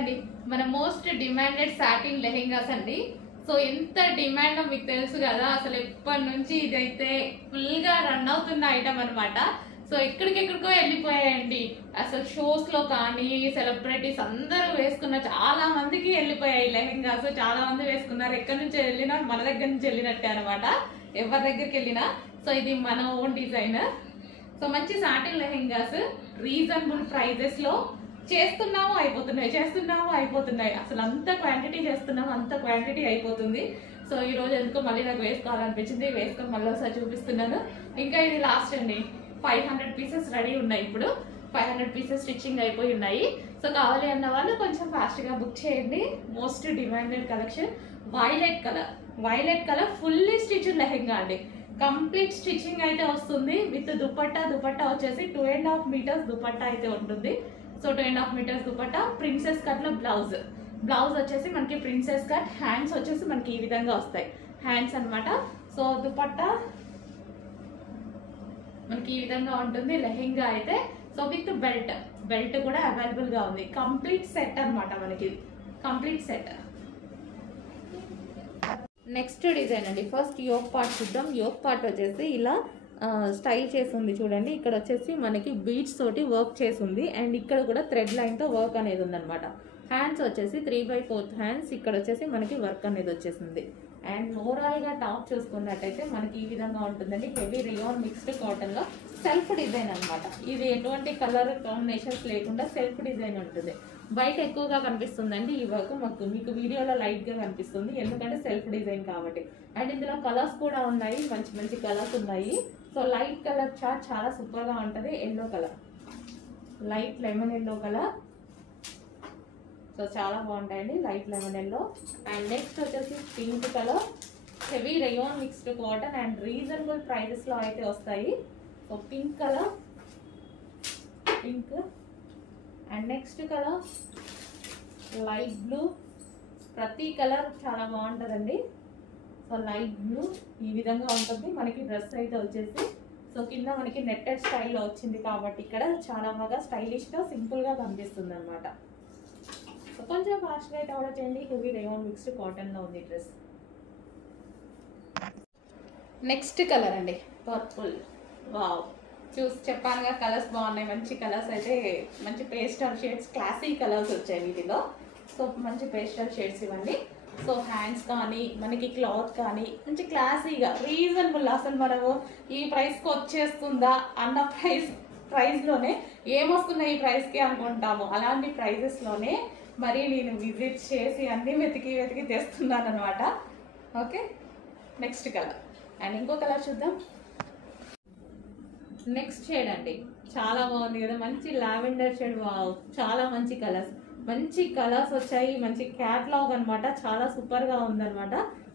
అండి మన most demanded satin lehengas అండి. సో ఎంత డిమాండ్ మీకు తెలుసు కదా, అసలు ఎప్పటి నుంచి ఇదైతే ఫుల్ గా రన్ అవుతున్న ఐటమ్ అనమాట. సో ఎక్కడికెక్కడికో వెళ్ళిపోయాయండి. అసలు షోస్ లో కానీ సెలబ్రిటీస్ అందరూ వేసుకున్న చాలా మందికి వెళ్ళిపోయాయి లెహెంగాస్. చాలా మంది వేసుకున్నారు. ఎక్కడి నుంచి వెళ్ళినా మన దగ్గర నుంచి వెళ్ళినట్టే అనమాట, ఎవరి దగ్గరికి వెళ్ళినా. సో ఇది మన ఓన్ డిజైన్. సో మంచి సాటిన్ లెహెంగాస్ రీజనబుల్ ప్రైజెస్ లో చేస్తున్నాము అయిపోతున్నాయి. అసలు అంత క్వాంటిటీ చేస్తున్నాము, అంత క్వాంటిటీ అయిపోతుంది. సో ఈ రోజు ఎందుకో మళ్ళీ నాకు వేసుకోవాలనిపించింది, వేసుకొని మళ్ళీ ఒకసారి చూపిస్తున్నాను. ఇంకా ఇది లాస్ట్ అండి. 500 పీసెస్ రెడీ ఉన్నాయి. ఇప్పుడు 500 పీసెస్ స్టిచ్చింగ్ అయిపోయి ఉన్నాయి. సో కావాలి అన్న వాళ్ళు కొంచెం ఫాస్ట్ గా బుక్ చేయండి. Most demanded collection violet colour fully stitch lehenga అండి. కంప్లీట్ స్టిచ్చింగ్ అయితే వస్తుంది విత్ దుపట్టా వచ్చేసి 2.5 మీటర్స్ దుపట్టా అయితే ఉంటుంది. So 2.5 meters dupatta, princess cut లో బ్లౌజ్ వచ్చేసి మనకి ప్రిన్సెస్ కట్, హ్యాండ్స్ వచ్చేసి మనకి ఈ విధంగా వస్తాయి హ్యాండ్స్ అనమాట. సో దుపట్టా మనకి ఈ విధంగా ఉంటుంది లెహెంగా అయితే. సో విత్ బెల్ట్ కూడా అవైలబుల్ గా ఉంది. కంప్లీట్ సెట్ అనమాట మనకి, కంప్లీట్ సెట్. నెక్స్ట్ డిజైన్ అండి. ఫస్ట్ యోక్ పార్ట్ చూద్దాం. యోక్ పార్ట్ వచ్చేసి ఇలా స్టైల్ చేసి ఉంది చూడండి. ఇక్కడ వచ్చేసి మనకి బీడ్స్ తోటి వర్క్ చేసి ఉంది అండ్ ఇక్కడ కూడా థ్రెడ్ లైన్ తో వర్క్ అనేది ఉందన్నమాట. హ్యాండ్స్ వచ్చేసి 3/4 హ్యాండ్స్. ఇక్కడ వచ్చేసి మనకి వర్క్ అనేది వచ్చేసింది. అండ్ ఓవరాల్ గా టాప్ చూసుకున్నట్టయితే మనకి ఈ విధంగా ఉంటుందండి. హెవీ రియాన్ మిక్స్డ్ కాటన్ లో సెల్ఫ్ డిజైన్ అనమాట. ఇది ఎటువంటి కలర్ కాంబినేషన్స్ లేకుండా సెల్ఫ్ డిజైన్ ఉంటుంది. బయట ఎక్కువగా కనిపిస్తుందండి ఈ వర్క్, మీకు వీడియోలో లైట్ గా కనిపిస్తుంది ఎందుకంటే సెల్ఫ్ డిజైన్ కాబట్టి. అండ్ ఇందులో కలర్స్ కూడా ఉన్నాయి, మంచి మంచి కలర్స్ ఉన్నాయి. సో లైట్ కలర్ చార్ట్ చాలా సూపర్ గా ఉంటది. Yellow colour, light lemon yellow colour. So చాలా బాగుంటాయండి light lemon yellow. And next వచ్చేసి pink colour, heavy rayon mixed cotton and reasonable prices లో అయితే వస్తాయి. So pink colour, pink. And next colour light blue. ప్రతి colour చాలా బాగుంటుందండి. So light blue ఈ విధంగా ఉంటుంది మనకి డ్రెస్ అయితే వచ్చేసి. సో కింద మనకి నెట్టెడ్ స్టైల్లో వచ్చింది కాబట్టి ఇక్కడ చాలా బాగా స్టైలిష్గా సింపుల్గా కనిపిస్తుంది అనమాట. సో కొంచెం ఫాస్ట్గా అయితే ఆర్డర్ చేయండి. హెవీ రేయాన్ మిక్స్డ్ కాటన్లో ఉంది డ్రెస్. నెక్స్ట్ కలర్ అండి పర్పుల్. వావ్, చెప్పానుగా కలర్స్ బాగున్నాయి, మంచి కలర్స్ అయితే, మంచి పేస్టల్ షేడ్స్, క్లాసీ కలర్స్ వచ్చాయి వీటిలో. సో మంచి పేస్టల్ షేడ్స్ ఇవ్వండి. సో హ్యాండ్స్ కానీ మనకి క్లాత్ కానీ మంచి క్లాసీగా రీజనబుల్. అసలు మనము ఈ ప్రైస్కి వచ్చేస్తుందా అన్న ప్రైస్లోనే ఏమొస్తున్నాయి ఈ ప్రైస్కి అనుకుంటాము. అలాంటి ప్రైజెస్లోనే మరి నేను విజిట్ చేసి అన్నీ వెతికి తెస్తున్నాను అనమాట. Okay, next colour. అండ్ ఇంకో కలర్ చూద్దాం. నెక్స్ట్ షేడ్ అండి, చాలా బాగుంది కదా, మంచి లావెండర్ షేడ్. వావ్, చాలా మంచి కలర్స్ వచ్చాయి. మంచి క్యాట్లాగ్ అనమాట, చాలా సూపర్ గా ఉందన్నమాట.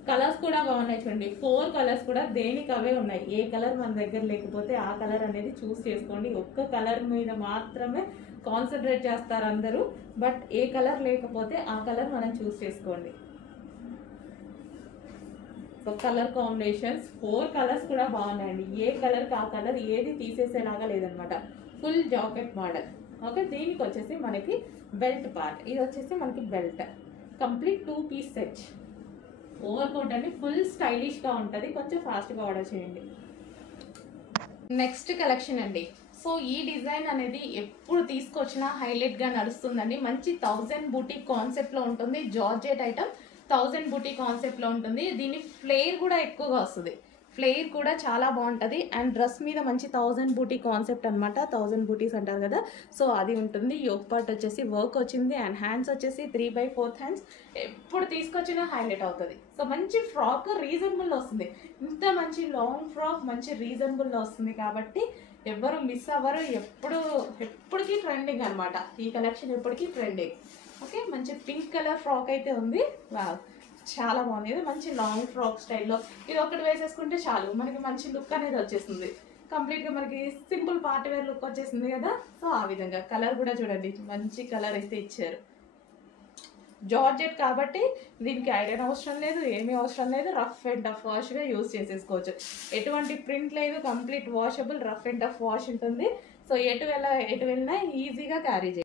కలర్స్ కూడా బాగున్నాయి చూడండి. 4 కలర్స్ కూడా దేనికి అవే ఉన్నాయి. ఏ కలర్ మన దగ్గర లేకపోతే ఆ కలర్ అనేది చూస్ చేసుకోండి. ఒక్క కలర్ మీద మాత్రమే కాన్సన్ట్రేట్ చేస్తారు అందరూ, బట్ ఏ కలర్ లేకపోతే ఆ కలర్ మనం చూస్ చేసుకోండి. సో కలర్ కాంబినేషన్స్ 4 కలర్స్ కూడా బాగున్నాయండి. ఏ కలర్కి ఆ కలర్ ఏది తీసేసేలాగా లేదనమాట. Full jacket model. ఓకే, దీనికి వచ్చేసి మనకి బెల్ట్ పార్ట్. ఇది వచ్చేసి మనకి belt, complete 2 piece set. Over coat అండి, ఫుల్ స్టైలిష్గా ఉంటుంది. కొంచెం ఫాస్ట్గా ఆర్డర్ చేయండి. నెక్స్ట్ కలెక్షన్ అండి. సో ఈ డిజైన్ అనేది ఎప్పుడు తీసుకొచ్చినా హైలైట్గా నడుస్తుందండి. మంచి 1000 బూటీక్ కాన్సెప్ట్లో ఉంటుంది. జార్జెట్ ఐటమ్ 1000 బూటీ కాన్సెప్ట్లో ఉంటుంది. దీని ఫ్లేర్ కూడా ఎక్కువగా వస్తుంది. ఫ్లేర్ కూడా చాలా బాగుంటుంది. అండ్ డ్రెస్ మీద మంచి 1000 బూటీ కాన్సెప్ట్ అనమాట. 1000 బూటీస్ అంటారు కదా, సో అది ఉంటుంది. యోక్ పార్ట్ వచ్చేసి వర్క్ వచ్చింది అండ్ హ్యాండ్స్ వచ్చేసి 3/4 హ్యాండ్స్. ఎప్పుడు తీసుకొచ్చినా హైలైట్ అవుతుంది. సో మంచి ఫ్రాక్ రీజనబుల్లో వస్తుంది. ఇంత మంచి లాంగ్ ఫ్రాక్ మంచి రీజనబుల్లో వస్తుంది కాబట్టి ఎవరు మిస్ అవ్వరు. ఎప్పటికీ ట్రెండింగ్ అనమాట. ఈ కలెక్షన్ ఎప్పటికీ ట్రెండింగ్. ఓకే, మంచి పింక్ కలర్ ఫ్రాక్ అయితే ఉంది. వావ్, చాలా బాగుంది. ఇది మంచి లాంగ్ ఫ్రాక్ స్టైల్లో ఇది ఒకటి వేసేసుకుంటే చాలు, మనకి మంచి లుక్ అనేది వచ్చేస్తుంది. కంప్లీట్గా మనకి సింపుల్ పార్టీ వేర్ లుక్ వచ్చేసింది కదా. సో ఆ విధంగా కలర్ కూడా చూడండి, మంచి కలర్ అయితే ఇచ్చారు. జార్జెట్ కాబట్టి దీనికి ఐరన్ అవసరం లేదు, ఏమీ అవసరం లేదు. రఫ్ అండ్ టఫ్ వాష్గా యూజ్ చేసేసుకోవచ్చు. ఎటువంటి ప్రింట్ లేదు, complete washable, rough and tough wash ఉంటుంది. సో ఎటు వెళ్ళినా ఈజీగా క్యారీ చేయాలి.